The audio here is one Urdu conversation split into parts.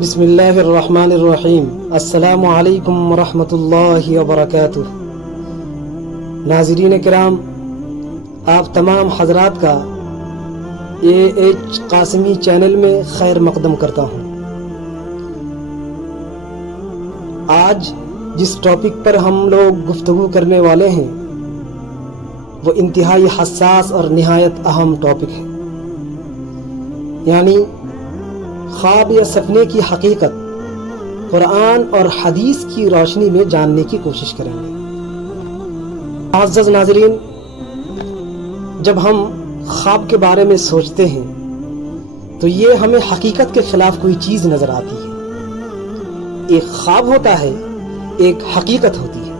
بسم اللہ الرحمن الرحیم۔ السلام علیکم ورحمۃ اللہ وبرکاتہ۔ ناظرین کرام، آپ تمام حضرات کا AH قاسمی چینل میں خیر مقدم کرتا ہوں۔ آج جس ٹاپک پر ہم لوگ گفتگو کرنے والے ہیں وہ انتہائی حساس اور نہایت اہم ٹاپک ہے، یعنی خواب یا سپنے کی حقیقت قرآن اور حدیث کی روشنی میں جاننے کی کوشش کریں گے۔ معزز ناظرین، جب ہم خواب کے بارے میں سوچتے ہیں تو یہ ہمیں حقیقت کے خلاف کوئی چیز نظر آتی ہے۔ ایک خواب ہوتا ہے، ایک حقیقت ہوتی ہے،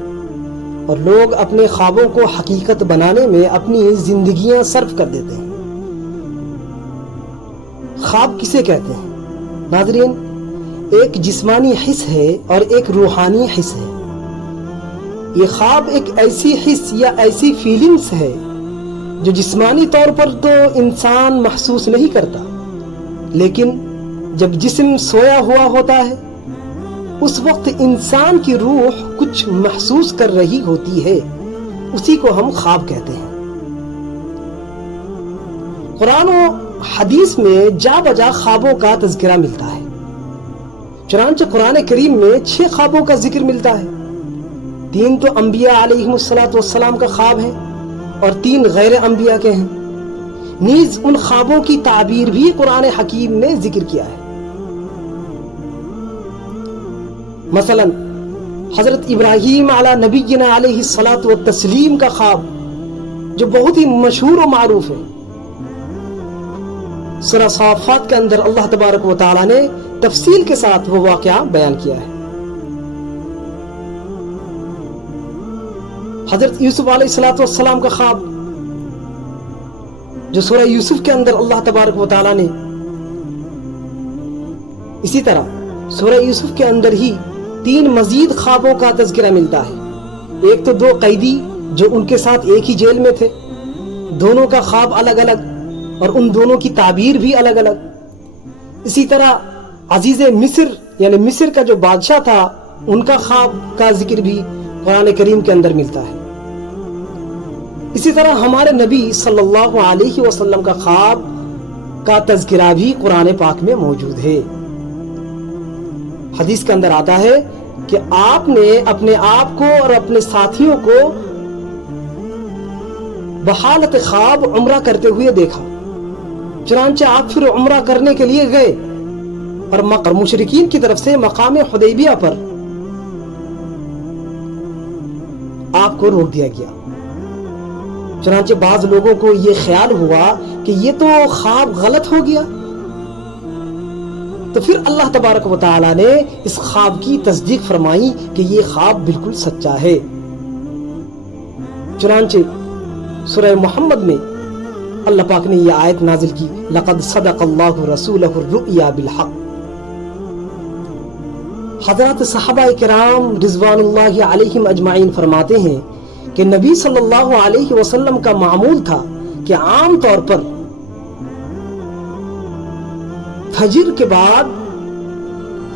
اور لوگ اپنے خوابوں کو حقیقت بنانے میں اپنی زندگیاں صرف کر دیتے ہیں۔ خواب کسے کہتے ہیں؟ ناظرین، ایک جسمانی حس ہے اور ایک روحانی حس ہے۔ یہ خواب ایک ایسی حس یا ایسی فیلنگز ہے جو جسمانی طور پر تو انسان محسوس نہیں کرتا، لیکن جب جسم سویا ہوا ہوتا ہے اس وقت انسان کی روح کچھ محسوس کر رہی ہوتی ہے، اسی کو ہم خواب کہتے ہیں۔ قرآن و حدیث میں جا بجا خوابوں کا تذکرہ ملتا ہے، چنانچہ قرآن کریم میں 6 خوابوں کا ذکر ملتا ہے۔ 3 تو انبیاء علیہم السلام کا خواب ہے اور 3 غیر انبیاء کے ہیں۔ نیز ان خوابوں کی تعبیر بھی قرآن حکیم نے ذکر کیا ہے۔ مثلا حضرت ابراہیم علی نبینا علیہ الصلاۃ والتسلیم کا خواب جو بہت ہی مشہور و معروف ہے، سورہ صافات کے اندر اللہ تبارک و تعالی نے تفصیل کے ساتھ وہ واقعہ بیان کیا ہے۔ حضرت یوسف علیہ السلام کا خواب جو سورہ یوسف کے اندر اللہ تبارک و تعالی نے، اسی طرح سورہ یوسف کے اندر ہی 3 مزید خوابوں کا تذکرہ ملتا ہے۔ ایک تو 2 قیدی جو ان کے ساتھ ایک ہی جیل میں تھے، دونوں کا خواب الگ الگ اور ان دونوں کی تعبیر بھی الگ الگ۔ اسی طرح عزیز مصر یعنی مصر کا جو بادشاہ تھا، ان کا خواب کا ذکر بھی قرآن کریم کے اندر ملتا ہے۔ اسی طرح ہمارے نبی صلی اللہ علیہ وسلم کا خواب کا تذکرہ بھی قرآن پاک میں موجود ہے۔ حدیث کے اندر آتا ہے کہ آپ نے اپنے آپ کو اور اپنے ساتھیوں کو بحالت خواب عمرہ کرتے ہوئے دیکھا، چنانچہ آپ پھر عمرہ کرنے کے لیے گئے اور مشرکین کی طرف سے مقام حدیبیہ پر آپ کو روک دیا گیا۔ چنانچہ بعض لوگوں کو یہ خیال ہوا کہ یہ تو خواب غلط ہو گیا، تو پھر اللہ تبارک و تعالی نے اس خواب کی تصدیق فرمائی کہ یہ خواب بالکل سچا ہے۔ چنانچہ سورہ محمد میں اللہ پاک نے یہ آیت نازل کی، لقد صدق اللہ رسولہ الرؤیا بالحق۔ حضرات صحابہ کرام رضوان اللہ علیہم اجمعین فرماتے ہیں کہ نبی صلی اللہ علیہ وسلم کا معمول تھا کہ عام طور پر فجر کے بعد،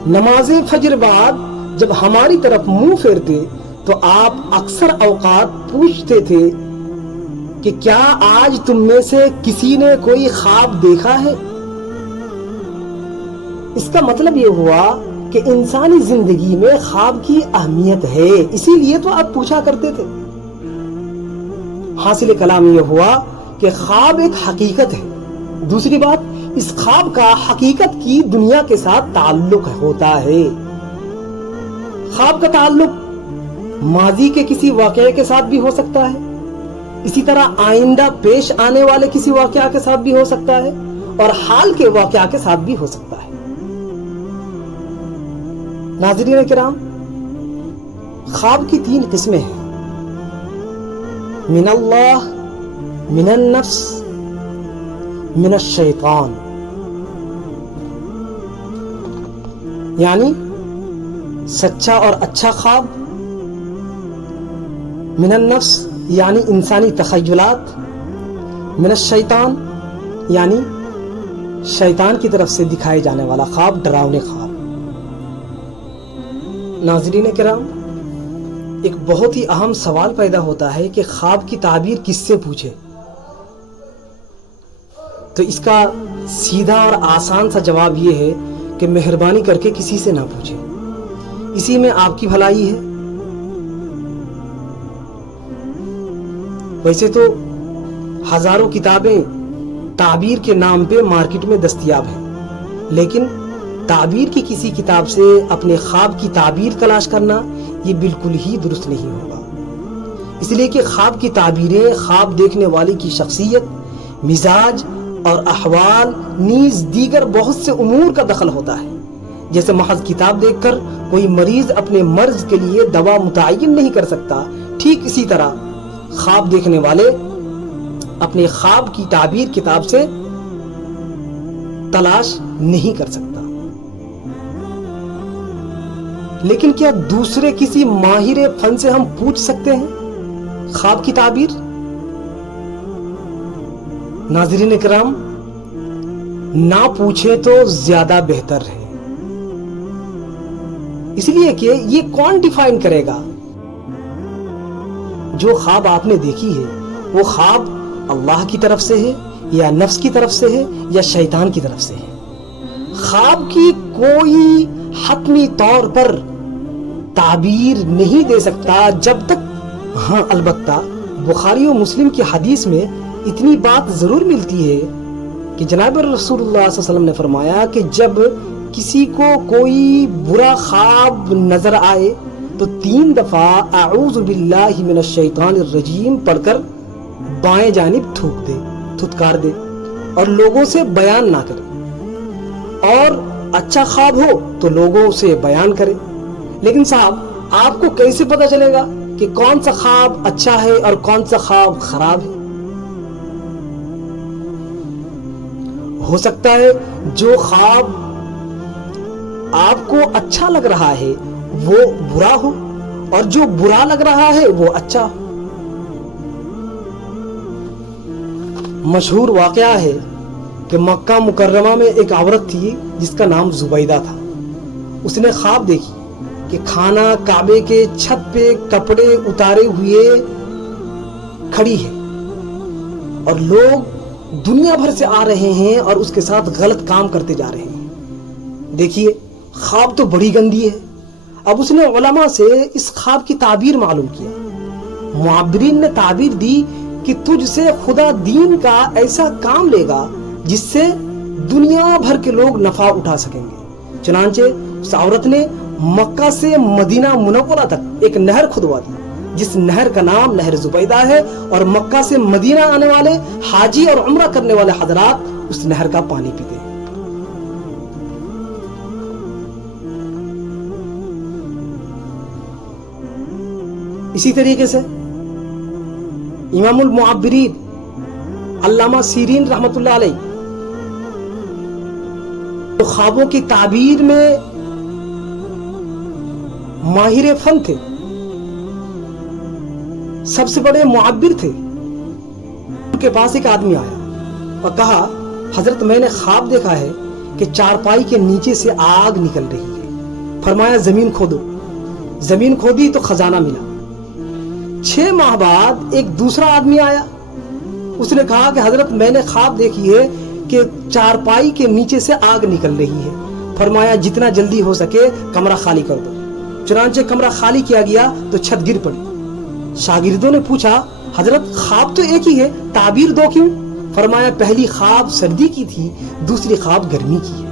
نماز فجر بعد جب ہماری طرف منہ پھیرتے تو آپ اکثر اوقات پوچھتے تھے کہ کیا آج تم میں سے کسی نے کوئی خواب دیکھا ہے؟ اس کا مطلب یہ ہوا کہ انسانی زندگی میں خواب کی اہمیت ہے، اسی لیے تو آپ پوچھا کرتے تھے۔ حاصل کلام یہ ہوا کہ خواب ایک حقیقت ہے۔ دوسری بات، اس خواب کا حقیقت کی دنیا کے ساتھ تعلق ہوتا ہے۔ خواب کا تعلق ماضی کے کسی واقعے کے ساتھ بھی ہو سکتا ہے، اسی طرح آئندہ پیش آنے والے کسی واقعہ کے ساتھ بھی ہو سکتا ہے، اور حال کے واقعہ کے ساتھ بھی ہو سکتا ہے۔ ناظرین کرام، خواب کی 3 قسمیں ہیں، من اللہ، من النفس، من الشیطان۔ یعنی سچا اور اچھا خواب، من النفس یعنی انسانی تخیلات، من الشیطان یعنی شیطان کی طرف سے دکھائے جانے والا خواب، ڈراؤنے خواب۔ ناظرین کرام، ایک بہت ہی اہم سوال پیدا ہوتا ہے کہ خواب کی تعبیر کس سے پوچھے؟ تو اس کا سیدھا اور آسان سا جواب یہ ہے کہ مہربانی کر کے کسی سے نہ پوچھے، اسی میں آپ کی بھلائی ہے۔ ویسے تو ہزاروں کتابیں تعبیر کے نام پہ مارکیٹ میں دستیاب ہیں، لیکن تعبیر کی کسی کتاب سے اپنے خواب کی تعبیر تلاش کرنا یہ بالکل ہی درست نہیں ہوگا، اس لیے کہ خواب کی تعبیریں خواب دیکھنے والے کی شخصیت، مزاج اور احوال نیز دیگر بہت سے امور کا دخل ہوتا ہے۔ جیسے محض کتاب دیکھ کر کوئی مریض اپنے مرض کے لیے دوا متعین نہیں کر سکتا، ٹھیک اسی طرح خواب دیکھنے والے اپنے خواب کی تعبیر کتاب سے تلاش نہیں کر سکتا۔ لیکن کیا دوسرے کسی ماہر فن سے ہم پوچھ سکتے ہیں خواب کی تعبیر؟ ناظرین کرام، نہ پوچھیں تو زیادہ بہتر ہے، اس لیے کہ یہ کون ڈیفائن کرے گا؟ جو خواب آپ نے دیکھی ہے وہ خواب اللہ کی طرف سے ہے یا نفس کی طرف سے ہے یا شیطان کی طرف سے ہے؟ خواب کی کوئی حتمی طور پر تعبیر نہیں دے سکتا جب تک، ہاں البتہ بخاری و مسلم کی حدیث میں اتنی بات ضرور ملتی ہے کہ جناب رسول اللہ صلی اللہ علیہ وسلم نے فرمایا کہ جب کسی کو کوئی برا خواب نظر آئے تو 3 دفعہ اعوذ باللہ من الشیطان الرجیم پڑھ کر بائیں جانب تھوک دے، تھتکار دے اور لوگوں سے بیان نہ کرے، اور اچھا خواب ہو تو لوگوں سے بیان کرے۔ لیکن صاحب، آپ کو کیسے پتہ چلے گا کہ کون سا خواب اچھا ہے اور کون سا خواب خراب ہے؟ ہو سکتا ہے جو خواب آپ کو اچھا لگ رہا ہے وہ برا ہو، اور جو برا لگ رہا ہے وہ اچھا ہو۔ مشہور واقعہ ہے کہ مکہ مکرمہ میں ایک عورت تھی جس کا نام زبیدہ تھا۔ اس نے خواب دیکھی کہ کھانا کعبے کے چھت پہ کپڑے اتارے ہوئے کھڑی ہے اور لوگ دنیا بھر سے آ رہے ہیں اور اس کے ساتھ غلط کام کرتے جا رہے ہیں۔ دیکھیے، خواب تو بڑی گندی ہے۔ اب اس نے علماء سے اس خواب کی تعبیر معلوم کیا۔ معبرین نے تعبیر دی کہ تجھ سے خدا دین کا ایسا کام لے گا جس سے دنیا بھر کے لوگ نفع اٹھا سکیں گے۔ چنانچہ اس عورت نے مکہ سے مدینہ منورہ تک ایک نہر کھدوا دی، جس نہر کا نام نہر زبیدہ ہے، اور مکہ سے مدینہ آنے والے حاجی اور عمرہ کرنے والے حضرات اس نہر کا پانی پیتے ہیں۔ اسی طریقے سے امام المعبرین علامہ سیرین رحمت اللہ علیہ تو خوابوں کی تعبیر میں ماہر فن تھے، سب سے بڑے معبر تھے۔ ان کے پاس ایک آدمی آیا اور کہا، حضرت میں نے خواب دیکھا ہے کہ چارپائی کے نیچے سے آگ نکل رہی ہے۔ فرمایا زمین کھودو۔ زمین کھودی تو خزانہ ملا۔ 6 ماہ بعد ایک دوسرا آدمی آیا، اس نے کہا کہ حضرت میں نے خواب دیکھی ہے کہ چارپائی کے نیچے سے آگ نکل رہی ہے۔ فرمایا جتنا جلدی ہو سکے کمرہ خالی کر دو۔ چنانچہ کمرہ خالی کیا گیا تو چھت گر پڑی۔ شاگردوں نے پوچھا، حضرت خواب تو ایک ہی ہے، تعبیر دو کیوں؟ فرمایا پہلی خواب سردی کی تھی، دوسری خواب گرمی کی ہے۔